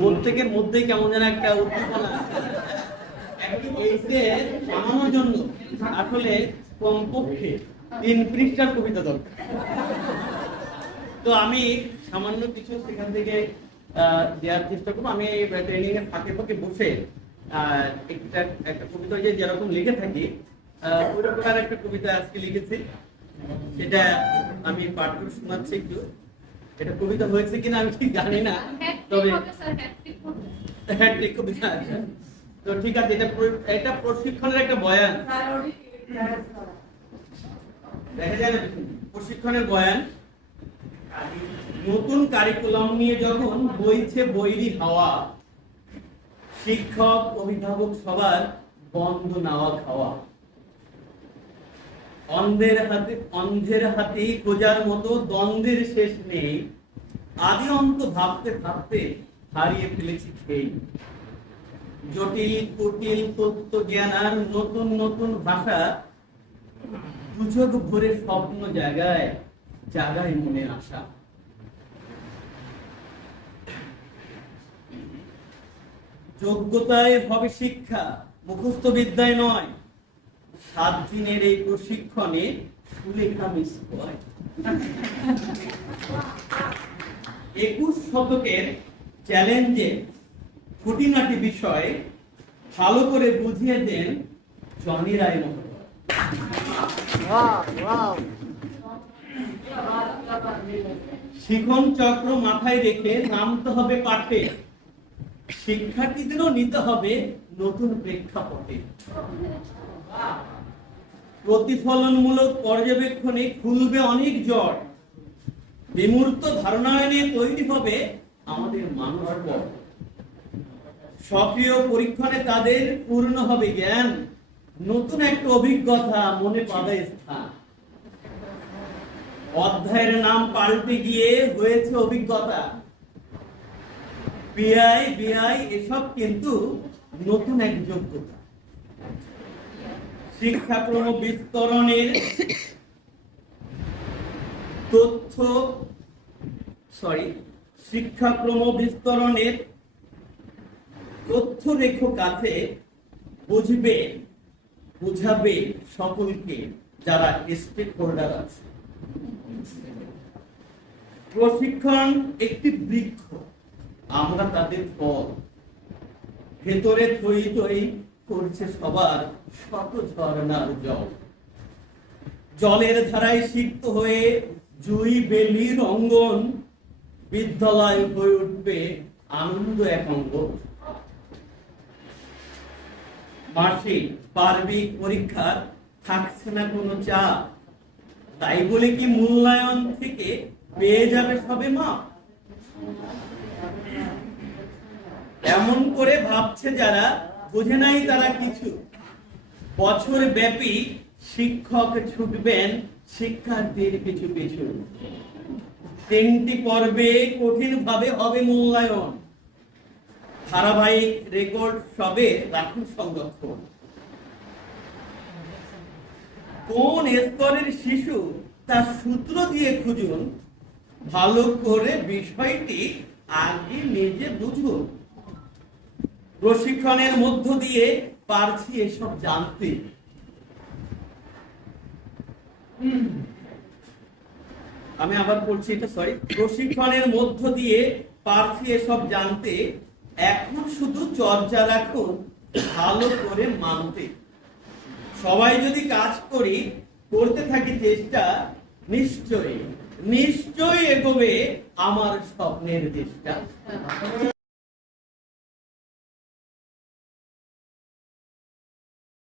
প্রত্যেকের মধ্যেই কেমন যেন একটা উদ্দীপনা এইতে বানানোর জন্য আসলে কমপক্ষে 3 পৃষ্ঠার কবিতা দরকার। তো আমি সামান্য কিছু সেখান থেকে দেওয়ার চেষ্টা করবো। আমি ট্রেনিং এর ফাঁকে ফাঁকে বসে একটা কবিতা যে যেরকম লিখে থাকি ওইরকম আর একটা কবিতা আজকে লিখেছি, সেটা আমি পাঠ করে শোনাচ্ছি একটু। এটা কবিতা হয়েছে কিনা আমি ঠিক জানি না, তবে কবিতা আছে। তো ঠিক আছে, এটা প্রশিক্ষণের একটা বয়ান, দেখা যায় না প্রশিক্ষণের বয়ান। নতুন কারিকুলাম নিয়ে যখন বইছে বৈরী হাওয়া, শিক্ষক অভিভাবক সবার বন্ধ নাওয়া খাওয়া, অন্ধের হাতে খোঁজার মতো দ্বন্দ্বের শেষ নেই, আদি অন্ত ভাবতে ভাবতে হারিয়ে ফেলেছি খেই। জটিল কুটিল তত্ত্ব জ্ঞান আর নতুন নতুন ভাষা, দুচোখ ভরে স্বপ্ন জায়গায় জায়গায় মনে আসা। যোগ্যতায় হবে শিক্ষা, মুখস্থ বিদ্যায় নয়। 7 দিনের এই প্রশিক্ষণে সুলেখা মিস হয়। 21 শতকের চ্যালেঞ্জে খুঁটিনাটি বিষয় ভালো করে বুঝিয়ে দেন জনি রায় মতো। শিখন চক্র মাথায় রেখে নামতে হবে পাঠে, শিক্ষার্থীদেরও নিতে হবে নতুন প্রেক্ষাপটে। প্রতিফলনমূলক পর্যবেক্ষণে খুলবে অনেক জট, বিমূর্ত ধারণায়নে তৈরি হবে আমাদের মানুষপদ। সক্রিয় পরীক্ষণে তাদের পূর্ণ হবে জ্ঞান, নতুন একটা অভিজ্ঞতা মনে পাবে স্থান। অধ্যায়ের নাম পাল্টে গিয়ে হয়েছে অভিজ্ঞতা, পিআই বিআই এসব কিন্তু নতুন এক যোগ্যতা। শিক্ষাক্রম বিস্তরণের তথ্য রেখো কাছে, বুঝাবে সকলকে যারা স্টেক হোল্ডার আছে। প্রশিক্ষণ একটি বৃক্ষ, আমরা তাদের ফল, ভেতরে থই থই করছে সবার শত ঝর্ণার জল। জলের ধারায় সিক্ত হয়ে জুই বেলির অঙ্গন, বিদ্যালয় হয়ে উঠবে আনন্দ এক অঙ্গন। মাসিক পার্বিক পরীক্ষার থাকছে না কোনো চাপ, তাই বলে কি মূল্যায়ন থেকে পেয়ে যাবে সবে মা? এমন করে ভাবছে যারা, বুঝে নাই তারা কিছু। বছর ব্যাপী শিক্ষক ছুটবেন শিক্ষার্থীর পিছু পিছু। 3টি পর্বে কঠিন ভাবে হবে মূল্যায়ন, ধারাবাহিক রেকর্ড সবে রাখুন সংরক্ষণ। কোন স্তরের শিশু তার সূত্র দিয়ে খুঁজুন, ভালো করে বিষয়টি আগে নিজে বুঝুন। প্রশিক্ষণের মধ্য দিয়ে পারছি এসব জানতে। আমি আবার বলছি এটা, প্রশিক্ষণের মধ্য দিয়ে পারছি এসব জানতে, এখন শুধু চর্চা রাখুন ভালো করে মানতে। সবাই যদি কাজ করি, করতে থাকি চেষ্টা, নিশ্চয়ই এগোবে আমার স্বপ্নের চেষ্টা।